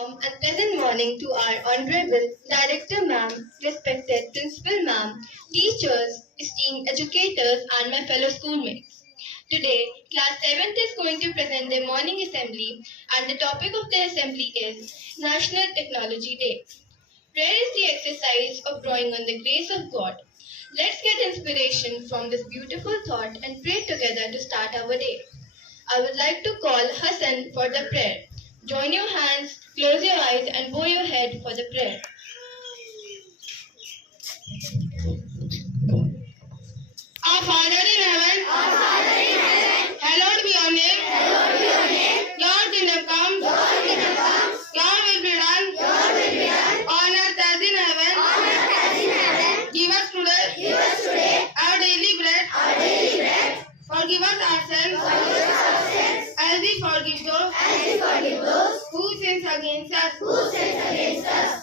And pleasant morning to our Honorable Director Ma'am, respected Principal Ma'am, teachers, esteemed educators, and my fellow schoolmates. Today, Class 7th is going to present their morning assembly, and the topic of the assembly is National Technology Day. Prayer is the exercise of drawing on the grace of God. Let's get inspiration from this beautiful thought and pray together to start our day. I would like to call Hassan for the prayer. Join your hands, close your eyes, and bow your head for the prayer. Our Father in heaven, hallowed be your name. Your kingdom come. Your will be done. On earth as in heaven. Give us today our daily bread. Forgive us our sins as we forgive those who sins against us.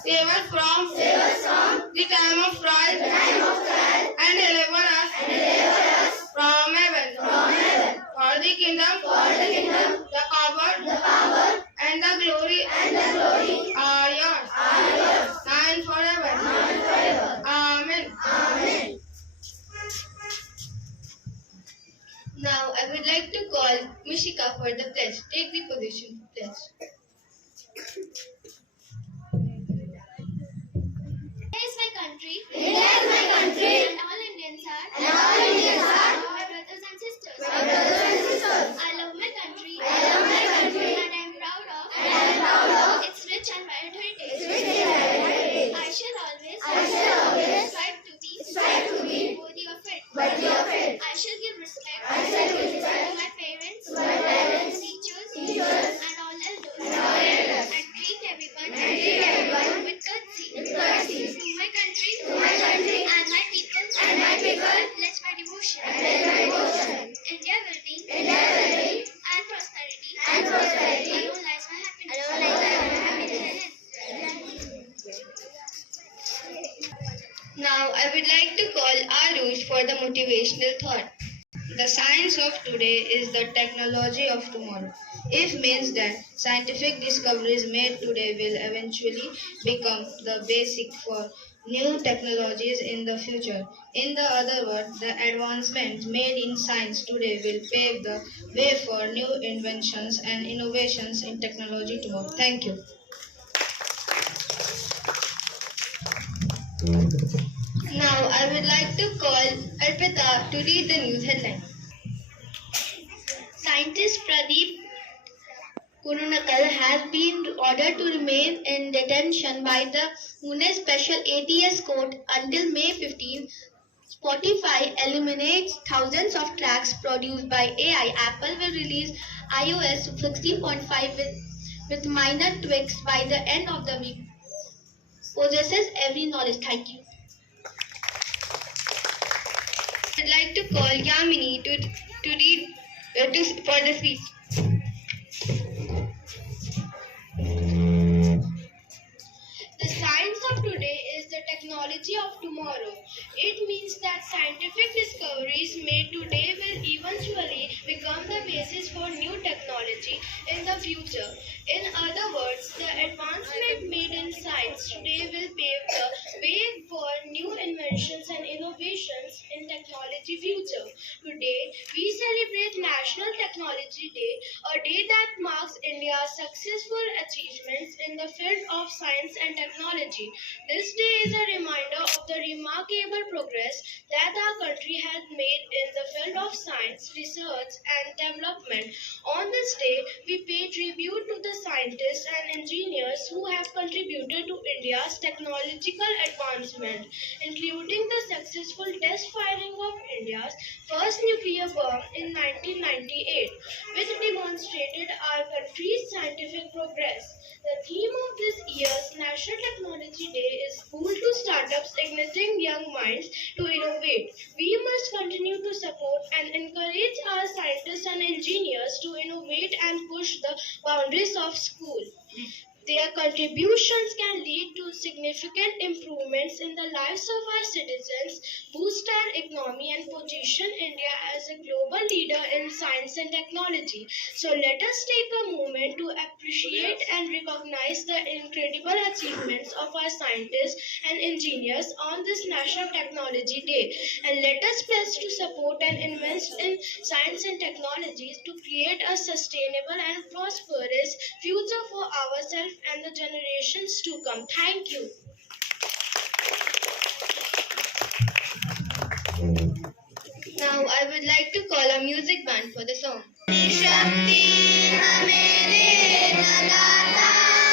Save us from the time of trial and deliver us from evil. For the kingdom, the power, and the glory are yours, now and forever. Amen. Now I would like to call Mishika for the pledge. Take the position, pledge. India is my country. And all Indians are. My brothers and sisters. I love my country. And I am proud of. Its rich and varied heritage. I shall always. Strive to be. Worthy of it. I shall give respect. To my parents. Teachers. And all elders. And treat everyone. With courtesy. To my country and my people, let's my devotion. India will be and prosperity. Alone lies my happiness. Now I would like to call Arush for the motivational thought. The science of today is the technology of tomorrow. It means that scientific discoveries made today will eventually become the basic for new technologies in the future. In the other words, the advancements made in science today will pave the way for new inventions and innovations in technology tomorrow. Thank you. Now I would like to call Arpita to read the news headline. Scientist Pradeep Kununakal has been ordered to remain in detention by the Pune Special ATS Court until May 15. Spotify eliminates thousands of tracks produced by AI. Apple will release iOS 16.5 with minor tweaks by the end of the week. Possesses every knowledge. Thank you. I'd like to call Yamini to read for the speech. The science of today is the technology of tomorrow. It means that scientific discoveries made today will eventually become the basis for new technology in the future. In other words, the advancement made in science today will pave the way for new inventions and innovations in technology future. Today, we celebrate National Technology Day, a day that marks India's successful achievements in the field of science and technology. This day is a reminder of the remarkable progress that our country has made in the field of science, research, and development. On this day, we pay tribute to the scientists and engineers who have contributed to India's technological advancement, including the successful test firing of India's first nuclear bomb in 1998, which demonstrated our country's scientific progress. The theme of this year's National Technology Day is School to Startups Igniting Young Minds to Innovate. We must continue to support and encourage our scientists and engineers to innovate and push the boundaries of school. Their contributions can lead to significant improvements in the lives of our citizens, boost our economy, and position India as a global leader in science and technology. So let us take a moment to appreciate and recognize the incredible achievements of our scientists and engineers on this National Technology Day. And let us pledge to support and invest in science and technologies to create a sustainable and prosperous future for ourselves and the generations to come. Thank you. Now I would like to call a music band for the song. शक्ति हमें देना दाता